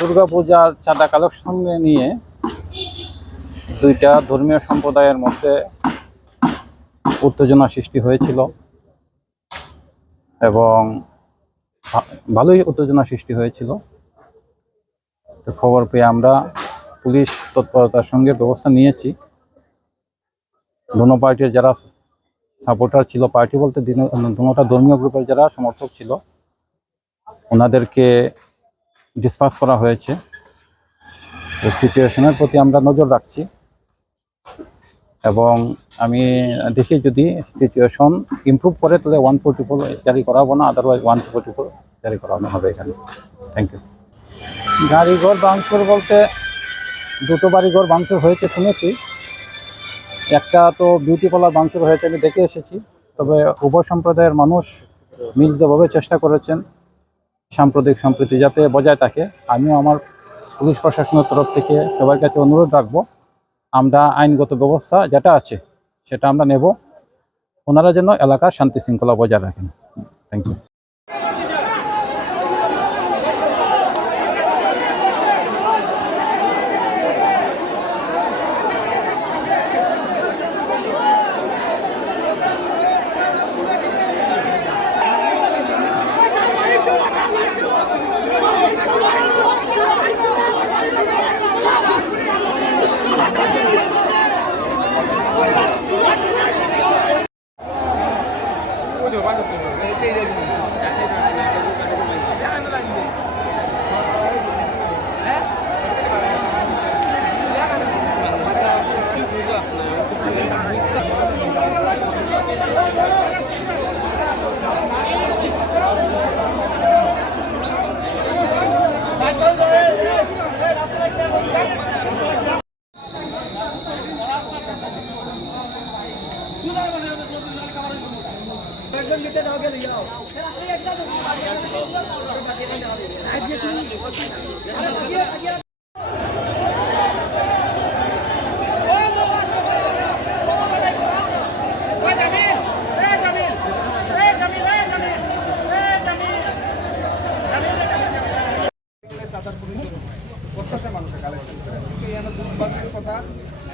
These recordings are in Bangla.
দুর্গাপূজার চাঁদা কালেকশন নিয়ে দুইটা ধর্মীয় সম্প্রদায়ের মধ্যে উত্তেজনা সৃষ্টি হয়েছিল এবং ভালোই উত্তেজনা সৃষ্টি হয়েছিল। তো খবর পেয়ে আমরা পুলিশ তৎপরতার সঙ্গে ব্যবস্থা নিয়েছি। দোনো পার্টির যারা সাপোর্টার ছিল, পার্টি বলতে দোনোটা ধর্মীয় গ্রুপের যারা সমর্থক ছিল, ওনাদেরকে ডিসপার্স করা হয়েছে। এই সিচুয়েশনের প্রতি আমরা নজর রাখছি এবং আমি দেখি যদি সিচুয়েশন ইমপ্রুভ করে তাহলে 144 জারি করাবো না, আদারওয়াইজ 144 জারি করানো হবে এখানে। Thank you. বাড়িঘর ভাঙচুর বলতে দুটো বাড়িঘর ভাঙচুর হয়েছে শুনেছি, একটা তো বিউটি পার্লার ভাঙচুর হয়েছে আমি দেখে এসেছি। তবে উভয় সম্প্রদায়ের মানুষ মিলিতভাবে চেষ্টা করেছেন সাম্প্রদায়িক সম্প্রীতি যাতে বজায় থাকে। আমিও আমার পুলিশ প্রশাসনের তরফ থেকে সবার কাছে অনুরোধ রাখবো, আমরা আইনগত ব্যবস্থা যেটা আছে সেটা আমরা নেব, ওনারা যেন এলাকার শান্তি শৃঙ্খলা বজায় রাখেন। Thank you.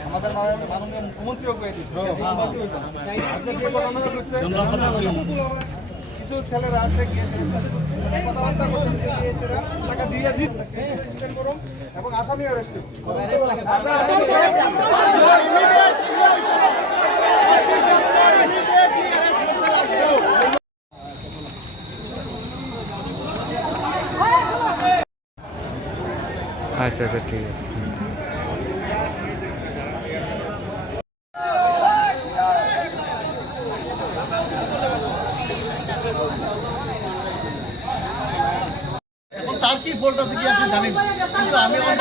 আমাদের মাননীয় মুখ্যমন্ত্রীও কিছু ছেলেরা আছে কথাবার্তা করতে টাকা দিয়ে এবং আসামি অ্যারেস্ট আচ্ছা আচ্ছা ঠিক আছে। এখন তার কি ফল্ট আছে কি আছে জানি না, কিন্তু আমি আমার